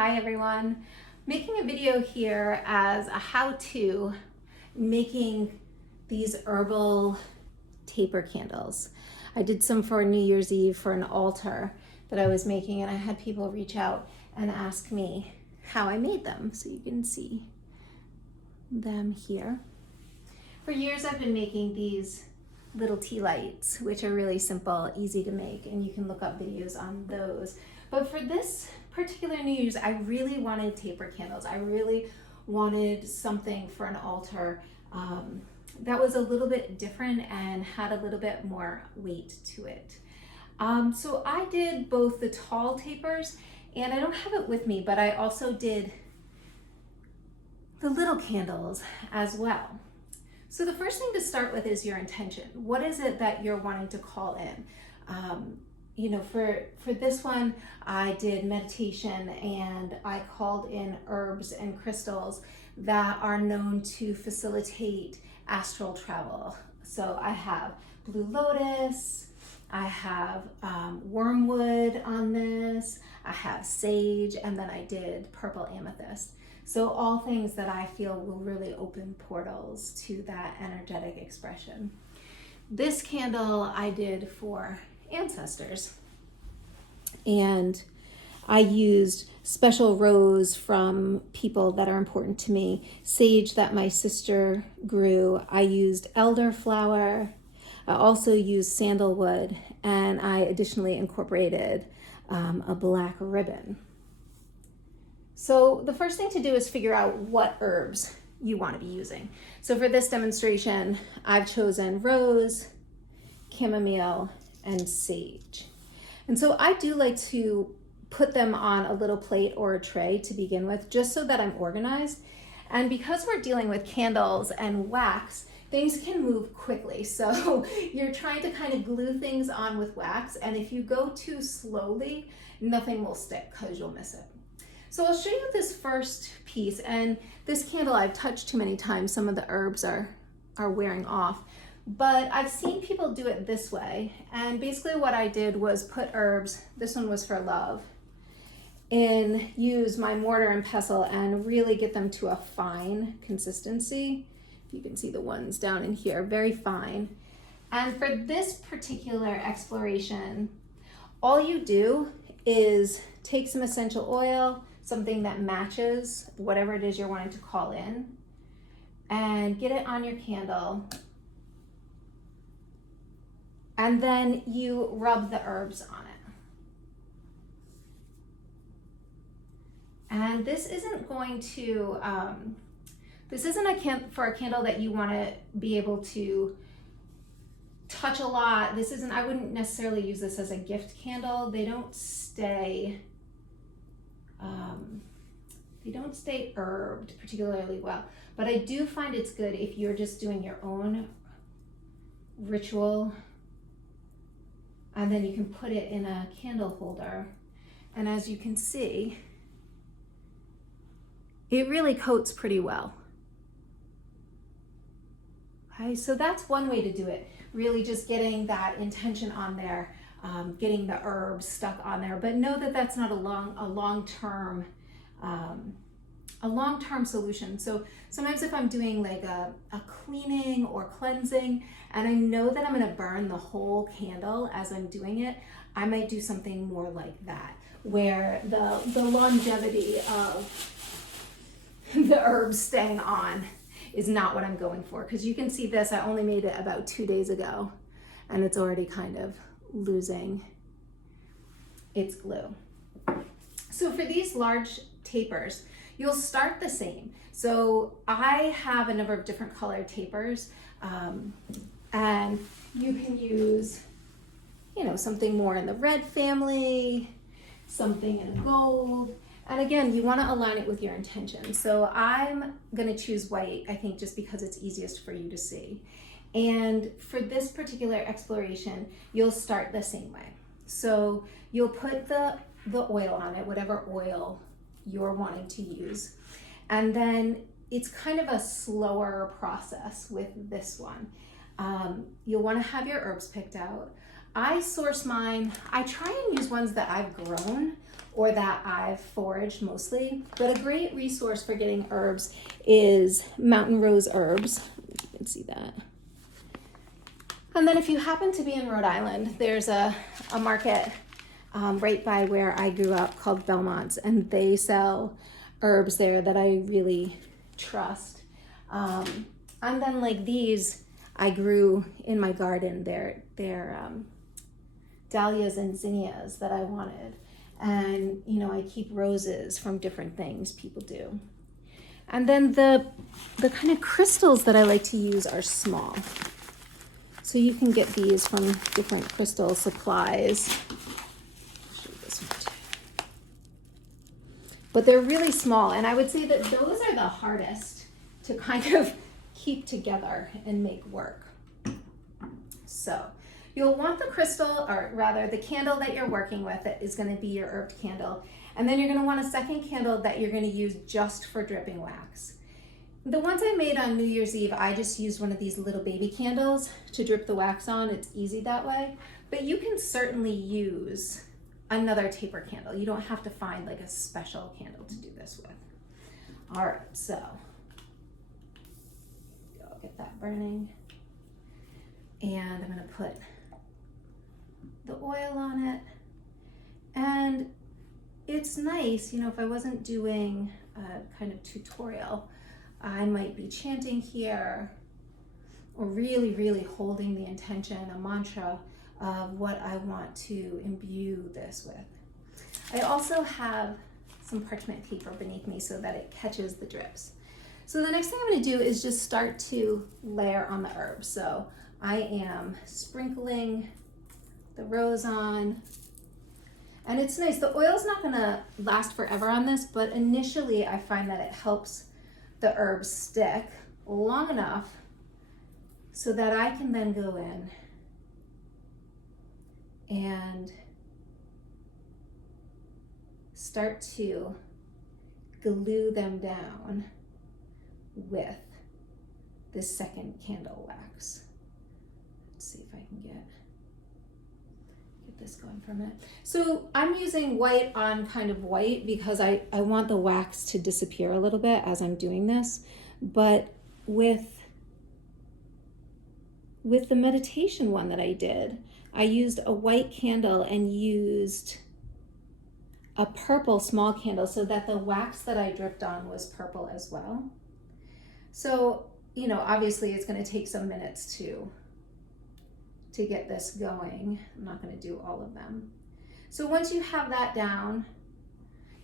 Hi everyone. Making a video here as a how-to making these herbal taper candles. I did some for New Year's Eve for an altar that I was making, and I had people reach out and ask me how I made them. So you can see them here. For years I've been making these little tea lights, which are really simple, easy to make, and you can look up videos on those. But for this particular New Year's, I really wanted taper candles. I really wanted something for an altar that was a little bit different and had a little bit more weight to it. So I did both the tall tapers, and I don't have it with me, but I also did the little candles as well. So the first thing to start with is your intention. What is it that you're wanting to call in? For this one, I did meditation and I called in herbs and crystals that are known to facilitate astral travel. So I have blue lotus, I have wormwood on this, I have sage, and then I did purple amethyst. So all things that I feel will really open portals to that energetic expression. This candle I did for ancestors, and I used special rose from people that are important to me, sage that my sister grew. I used elderflower. I also used sandalwood, and I additionally incorporated a black ribbon. So the first thing to do is figure out what herbs you want to be using. So for this demonstration, I've chosen rose, chamomile, and sage. And so I do like to put them on a little plate or a tray to begin with, just so that I'm organized. And because we're dealing with candles and wax, things can move quickly. So you're trying to kind of glue things on with wax, and if you go too slowly, nothing will stick because you'll miss it. So I'll show you this first piece, and this candle I've touched too many times. Some of the herbs are wearing off, but I've seen people do it this way. And basically what I did was put herbs, this one was for love, and use my mortar and pestle and really get them to a fine consistency. You can see the ones down in here, very fine. And for this particular exploration, all you do is take some essential oil, something that matches whatever it is you're wanting to call in, and get it on your candle. And then you rub the herbs on it. And this isn't going to, this isn't for a candle that you want to be able to touch a lot. This isn't, I wouldn't necessarily use this as a gift candle. They don't stay herbed particularly well, but I do find it's good if you're just doing your own ritual, and then you can put it in a candle holder. And as you can see, it really coats pretty well. Okay, so that's one way to do it, really just getting that intention on there, getting the herbs stuck on there. But know that that's not a long-term solution. So sometimes if I'm doing like a cleaning or cleansing, and I know that I'm going to burn the whole candle as I'm doing it, I might do something more like that, where the longevity of the herbs staying on is not what I'm going for. Because you can see this, I only made it about 2 days ago, and it's already kind of losing its glue. So for these large tapers, you'll start the same. So I have a number of different colored tapers, and you can use, something more in the red family, something in gold. And again, you want to align it with your intention. So I'm going to choose white, I think, just because it's easiest for you to see. And for this particular exploration, you'll start the same way. So you'll put the oil on it, whatever oil you're wanting to use. And then it's kind of a slower process with this one. You'll want to have your herbs picked out. I source mine, I try and use ones that I've grown or that I've foraged mostly. But a great resource for getting herbs is Mountain Rose Herbs. You can see that. And then if you happen to be in Rhode Island, there's a market right by where I grew up called Belmont's, and they sell herbs there that I really trust. And then like these, I grew in my garden. They're dahlias and zinnias that I wanted. And, you know, I keep roses from different things people do. And then the kind of crystals that I like to use are small. So you can get these from different crystal supplies. I'll show you this one too. But they're really small, and I would say that those are the hardest to kind of keep together and make work. So you'll want the crystal, or rather the candle that you're working with that is going to be your herbed candle. And then you're going to want a second candle that you're going to use just for dripping wax. The ones I made on New Year's Eve, I just used one of these little baby candles to drip the wax on. It's easy that way. But you can certainly use another taper candle. You don't have to find like a special candle to do this with. All right, so I'll get that burning. And I'm going to put the oil on it. And it's nice, you know, if I wasn't doing a kind of tutorial, I might be chanting here or really, really holding the intention, a mantra of what I want to imbue this with. I also have some parchment paper beneath me so that it catches the drips. So the next thing I'm going to do is just start to layer on the herbs. So I am sprinkling the rose on. And it's nice. The oil's not going to last forever on this, but initially I find that it helps the herbs stick long enough so that I can then go in and start to glue them down with this second candle wax. Let's see if I can get this going for a minute. So I'm using white on kind of white because I want the wax to disappear a little bit as I'm doing this. But with the meditation one that I did, I used a white candle and used a purple small candle so that the wax that I dripped on was purple as well. So, you know, obviously it's going to take some minutes to get this going. I'm not going to do all of them. So once you have that down,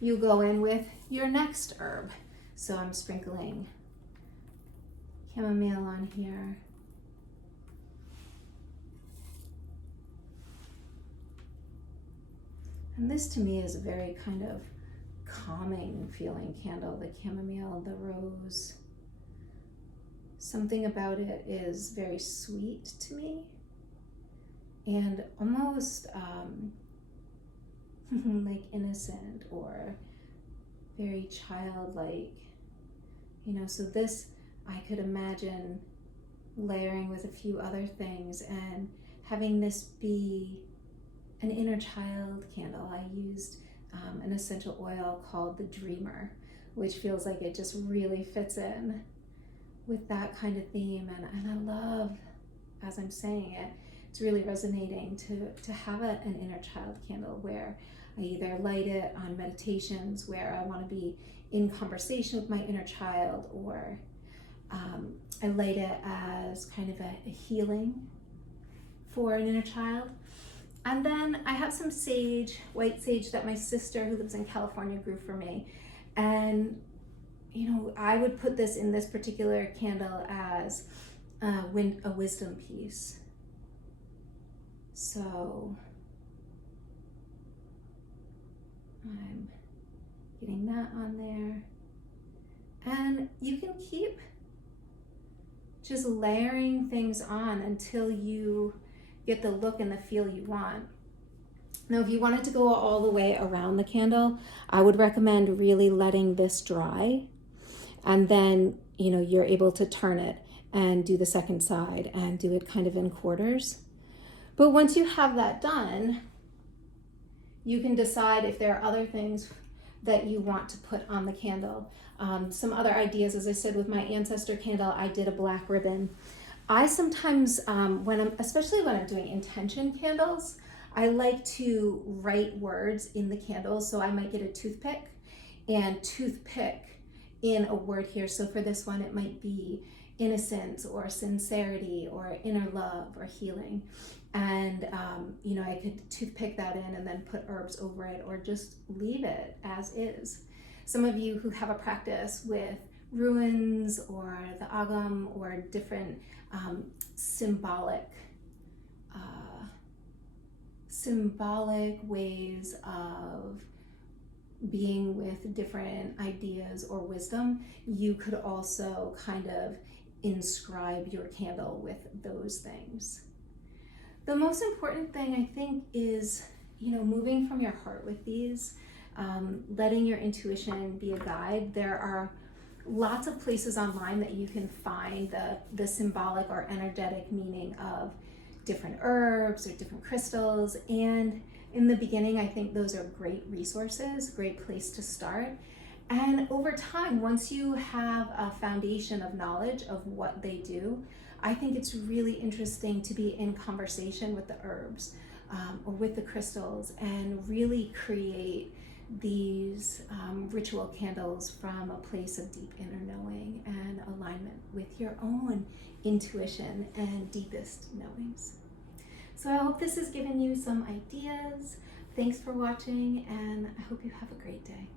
you go in with your next herb. So I'm sprinkling chamomile on here. And this to me is a very kind of calming feeling candle, the chamomile, the rose. Something about it is very sweet to me and almost like innocent or very childlike, you know. So this I could imagine layering with a few other things and having this be an inner child candle. I used an essential oil called the Dreamer, which feels like it just really fits in with that kind of theme. And I love, as I'm saying it, it's really resonating to have an inner child candle where I either light it on meditations where I want to be in conversation with my inner child, or I light it as kind of a healing for an inner child. And then I have some sage, white sage, that my sister who lives in California grew for me. And, you know, I would put this in this particular candle as a wisdom piece. So I'm getting that on there. And you can keep just layering things on until you get the look and the feel you want. Now, if you wanted to go all the way around the candle, I would recommend really letting this dry. And then, you know, you're able to turn it and do the second side and do it kind of in quarters. But once you have that done, You can decide if there are other things that you want to put on the candle. Some other ideas, as I said, with my ancestor candle, I did a black ribbon. I sometimes, especially when I'm doing intention candles, I like to write words in the candles. So I might get a toothpick and toothpick in a word here. So for this one, it might be innocence or sincerity or inner love or healing. And, I could toothpick that in and then put herbs over it or just leave it as is. Some of you who have a practice with runes or the agam or different symbolic ways of being with different ideas or wisdom, you could also kind of inscribe your candle with those things. The most important thing, I think, is, moving from your heart with these, letting your intuition be a guide. There are lots of places online that you can find the symbolic or energetic meaning of different herbs or different crystals. And in the beginning, I think those are great resources, great place to start. And over time, once you have a foundation of knowledge of what they do, I think it's really interesting to be in conversation with the herbs or with the crystals and really create these ritual candles from a place of deep inner knowing and alignment with your own intuition and deepest knowings. So I hope this has given you some ideas. Thanks for watching, and I hope you have a great day.